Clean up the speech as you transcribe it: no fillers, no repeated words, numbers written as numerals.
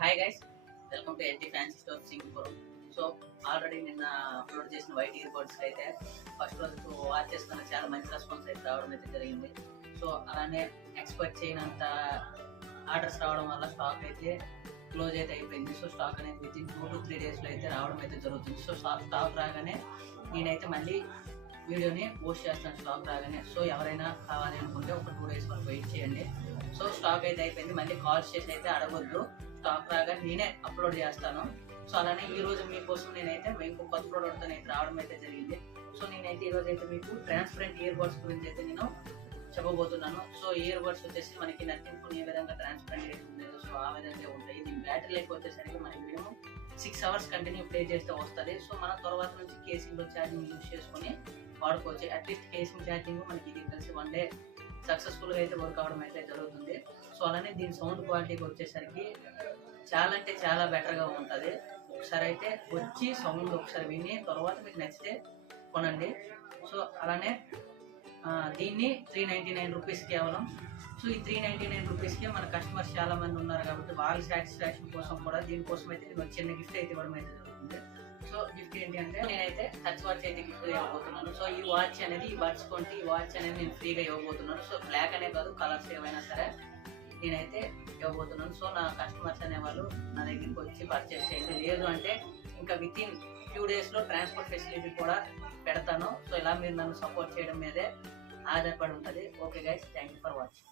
Hi guys, welcome to LT fancy store Singapore. So already నిన్న upload చేసిన white ear buds అయితే first రోజు watch చేసుకున్న చాలా మంచి రెస్పాన్స్ అయితే రావడం అయితే జరిగింది. సో అలానే ఎక్స్పెక్ట్ చేయనంత ఆర్డర్స్ రావడం వల్ల స్టాక్ అయితే క్లోజ్ అయితే అయిపోయింది. సో స్టాక్ అనేది వితిన్ 2 to 3 daysలో అయితే రావడం అయితే జరుగుతుంది. సో స్టాక్ రాగానే నేనైతే మళ్ళీ వీడియోని పోస్ట్ చేస్తాను స్టాక్ రాగానే. సో ఎవరైనా కావాలి అనుకుంటే ఒక 2 days వరకు వెయిట్ చేయండి. సో స్టాక్ అయితే అయిపోయింది, మళ్ళీ కాల్స్ చేసి అయితే అడగొద్దు. స్టాక్ రాగా నేనే అప్లోడ్ చేస్తాను. సో అలానే ఈ రోజు మీకోసం నేనైతే మీకు కొత్త ప్రోడక్ట్ అయితే రావడం అయితే జరిగింది. సో నేనైతే ఈ రోజు అయితే మీకు ట్రాన్స్పరెంట్ ఇయర్ బడ్స్ గురించి అయితే నేను చెప్పబోతున్నాను. సో ఇయర్ బడ్స్ వచ్చేసి మనకి నథింగ్ ఫోన్ ఏ విధంగా ట్రాన్స్పరెంట్ ఉండేదో సో ఆ విధంగా ఉంటాయి. దీని బ్యాటరీ లైఫ్ వచ్చేసరికి మనకి మినిమం 6 hours కంటిన్యూ ప్లే చేస్తే వస్తుంది. సో మనం తర్వాత నుంచి కేసింగ్లో ఛార్జింగ్ యూజ్ చేసుకొని వాడుకోవచ్చు. అట్లీస్ట్ కేసింగ్ ఛార్జింగ్ మనకి ఇది కలిసి 1 day సక్సెస్ఫుల్గా అయితే వర్క్ అవడం అయితే జరుగుతుంది. సో అలానే దీని సౌండ్ క్వాలిటీకి వచ్చేసరికి చాలా అంటే చాలా బెటర్గా ఉంటుంది. ఒకసారి అయితే వచ్చి సౌండ్ ఒకసారి విని తర్వాత మీకు నచ్చితే కొనండి. సో అలానే దీన్ని 399 రూపీస్ కేవలం. సో ఈ 399 రూపీస్కి మన కస్టమర్స్ చాలా మంది ఉన్నారు కాబట్టి వాళ్ళ సాటిస్ఫాక్షన్ కోసం కూడా దీనికోసం అయితే నేను చిన్న గిఫ్ట్ అయితే ఇవ్వడం అయితే జరుగుతుంది. సో గిఫ్ట్ ఏంటి అంటే నేనైతే టచ్ వాచ్ అయితే గిఫ్ట్ ఇవ్వబోతున్నాను. సో ఈ వాచ్ అనేది ఈ బడ్స్ కొంటే ఈ వాచ్ అనేది నేను ఫ్రీగా ఇవ్వబోతున్నాను. సో బ్లాక్ అనే కాదు, కలర్స్ ఏమైనా సరే నేనైతే ఇవ్వబోతున్నాను. సో నా కస్టమర్స్ అనేవాళ్ళు నా దగ్గరికి వచ్చి పర్చేస్ చేయండి. లేదు అంటే ఇంకా వితిన్ ఫ్యూ డేస్లో ట్రాన్స్పోర్ట్ ఫెసిలిటీ కూడా పెడతాను. సో ఇలా మీరు నన్ను సపోర్ట్ చేయడం మీదే ఆధారపడి ఉంటుంది. Okay guys, thank you for watching.